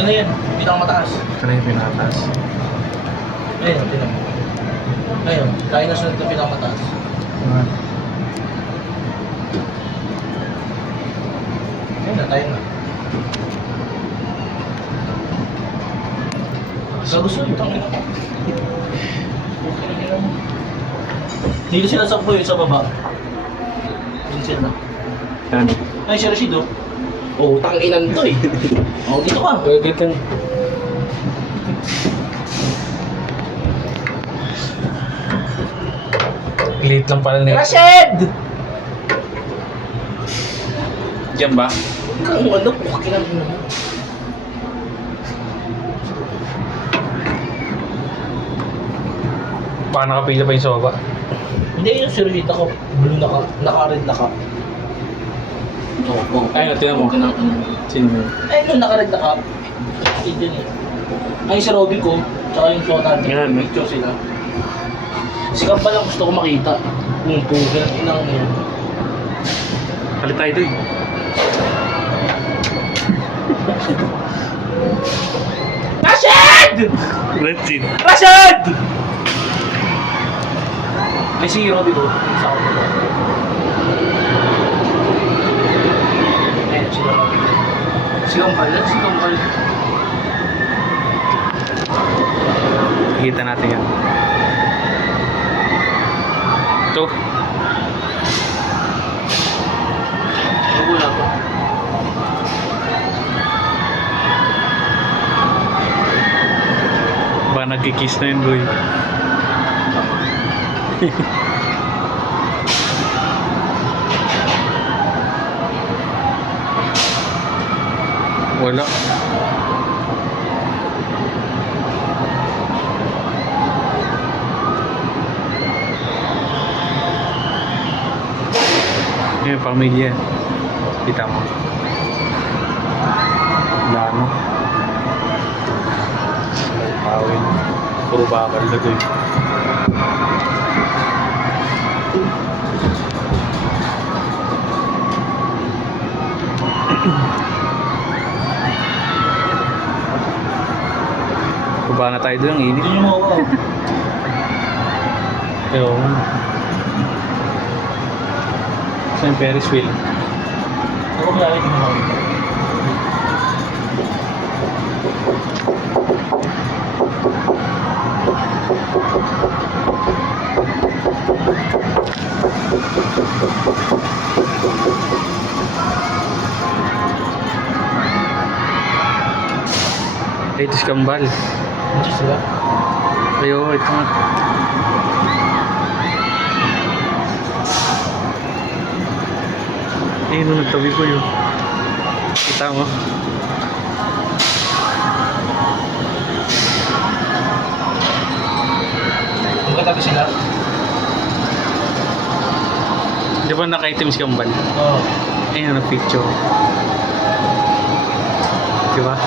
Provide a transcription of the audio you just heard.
Ito na yan, pinakamataas. Ito na yung pinakataas. Ayun, tinan mo. Ayun, kaya na sunod na pinakamataas. Ayun na, tayo na. Sa gusto nyo, tangin ako. Dito sila sa puyo sa baba. Dito sila. Yan. Ay, si Rashid oh. Oh, tanginan to eh. Oh, dito ka. Gagawin. Liit lang pala nila. Rashid! Diyan ba? Ikaw ano, pukakilan mo. Baka nakapila pa yung sa baba. Hindi yung si Rashid ako. Blue naka-red naka. Oo, Ayun, tingnan mo. Sino mo? Ayun yung naka-red naka. Rashid yun eh. Ay, si Robby ko, tsaka yung Flotan. Yan, eh. Picture sila. Si Kamba lang gusto ko makita. Kung pugan, inang mo. Palit tayo doon. Rashid! Let's see. Rashid! Ay, si Robby ko. Sa ako ko. Ayun, si Robby. Si Kambal, si Kambal. Kita natin yan. Ito. Nagula ko. Baka nagkikiss na yun, boy. Wala. Yan, pamilya. Kita mo. Lano. Pawin. Puro bakal na to eh. Baba na tayo doon, ang init. Hindi nyo makuha. Ewan. Saan yung Ferris wheel? Ako malaki ko makita. Ito si Kambal. Hindi sila. Ayo, ito nga. Ayun, nung nagtabi ko yun. Kita mo? Magkatabi sila. Di ba nakaitim si Kambal? Oo. Ayun, nag-picture. Di ba?